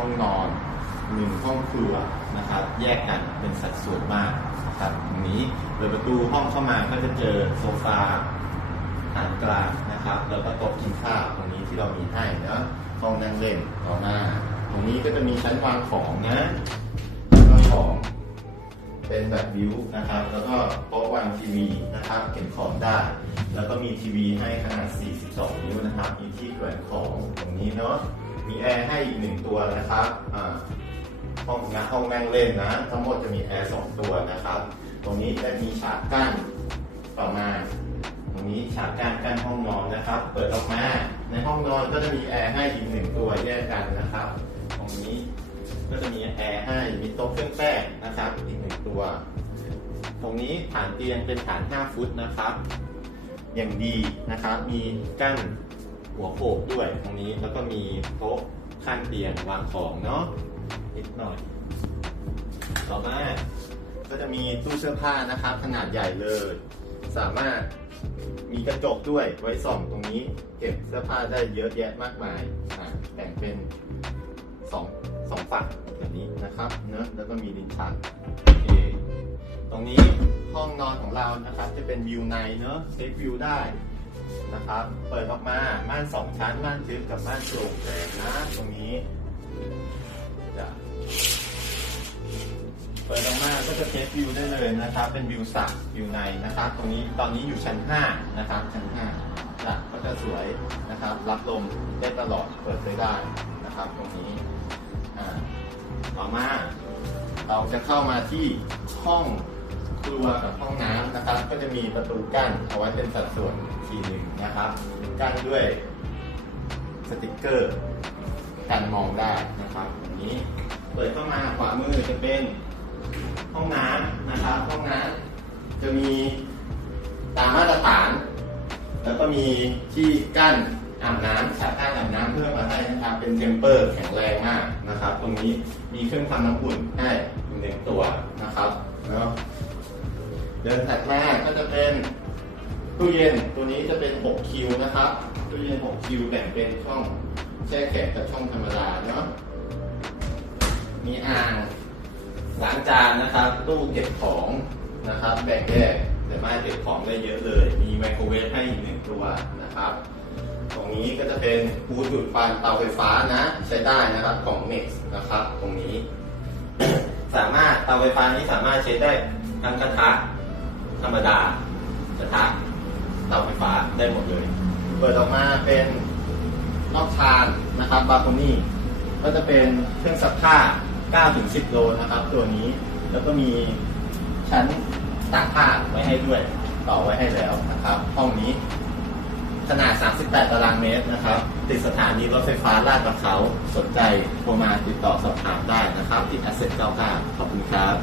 วนะครับ แยกกันเป็นสัดส่วนมากนะครับตรงนี้เปิดประตูห้องเข้ามาก็จะเจอโซฟาฐานกลางนะครับ แล้วก็โต๊ะกินข้าวตรงนี้ที่เรามีให้นะห้องนั่งเล่นต่อหน้าตรงนี้ก็จะมีชั้นวางของนะวางของ เป็นแบบวิวนะครับ แล้วก็โต๊ะวางทีวีนะครับเก็บของได้ แล้วก็มีทีวีให้ขนาด 42 นิ้วนะครับ มีที่แขวนของตรงนี้เนาะ มีแอร์ให้อีกหนึ่งตัวนะครับอ่าห้องนะห้องนั่งเล่นนะ ทั้งหมดจะมีแอร์สองตัวนะครับ ตรงนี้จะมีฉากกั้นต่อมาตรงนี้ฉากกั้นกั้นห้องนอนนะครับ เปิดออกมาในห้องนอนก็จะมีแอร์ให้อีกหนึ่งตัวแยกกันนะครับ ตรงนี้ก็จะมีแอร์ให้มีโต๊ะเครื่องแป้งนะครับอีกหนึ่งตัว ตรงนี้ฐานเตียงเป็นฐาน 5 ฟุตนะครับ อย่างดีนะครับ มีกั้น หัวโขกด้วยตรงนี้แล้วก็มีโต๊ะข้างเตียงวางของเนาะนิดหน่อย ต่อมา ก็จะมีตู้เสื้อผ้านะครับ ขนาดใหญ่เลย สามารถมีกระจกด้วยไว้ส่องตรงนี้ เก็บเสื้อผ้าได้เยอะแยะมากมายอะแบ่งเป็นสองสองฝั่งแบบนี้นะครับเนะแล้วก็มีลิ้นชักโอเคตรงนี้ห้องนอนของเรานะครับ จะเป็นวิวในเนอะเซฟวิวได้ นะครับ เปิดออกมาม่านสองชั้นม่านทึบกับม่านโปร่งแสงนะตรงนี้จะเปิดออกมาก็จะเทสวิวได้เลยนะครับ เป็นวิวสระวิวในนะครับ ตรงนี้ตอนนี้อยู่ชั้น 5 นะครับ ชั้น5จะก็จะสวยนะครับ รับลมได้ตลอดเปิดไปได้นะครับ ตรงนี้ต่อมาเราจะเข้ามาที่ห้องครัวกับห้องน้ำนะครับ ก็จะมีประตูกั้นเอาไว้เป็นสัดส่วน หนึ่งนะครับกั้นด้วยสติกเกอร์กันมองได้นะครับอย่างนี้เปิดเข้ามาขวามือจะเป็นห้องน้ำนะครับ ห้องน้ำจะมีตามมาตรฐาน แล้วก็มีที่กั้นอาบน้ำฉากกั้นอาบน้ำเพิ่มมาให้นะครับเป็นเทมเปอร์แข็งแรงมากนะครับ ตรงนี้มีเครื่องทำน้ำอุ่นให้อีกหนึ่งตัวนะครับเนาะเดินถัดมาก็จะเป็น ตู้เย็นตัวนี้จะเป็น 6 คิวนะครับตู้เย็น 6 คิวแบ่งเป็นช่องแช่แข็งกับช่องธรรมดาเนาะมีอ่างล้างจานนะครับ ตู้เก็บของนะครับ แบ่งแยกสามารถเก็บของได้เยอะเลย มีไมโครเวฟให้อีกหนึ่งตัวนะครับ ตรงนี้ก็จะเป็นปูดจุดฟันเตาไฟฟ้านะ ใช้ได้นะครับของ Nex นะครับ ตรงนี้ สามารถเตาไฟฟ้านี้สามารถใช้ได้ทั้งกระทะธรรมดากระทะ เตาไฟฟ้าได้หมดเลย เปิดออกมาเป็นนอกชานนะครับบาโคนี่ก็จะเป็นเครื่องซักผ้า9-10 โลนะครับ ตัวนี้แล้วก็มีชั้นตากผ้าไว้ให้ด้วยต่อไว้ให้แล้วนะครับ ห้องนี้ขนาด 38 ตารางเมตรนะครับ ติดสถานีรถไฟฟ้าลาดประเขาสนใจโทรมาติดต่อสอบถามได้นะครับที่ Asset 99ขอบคุณครับ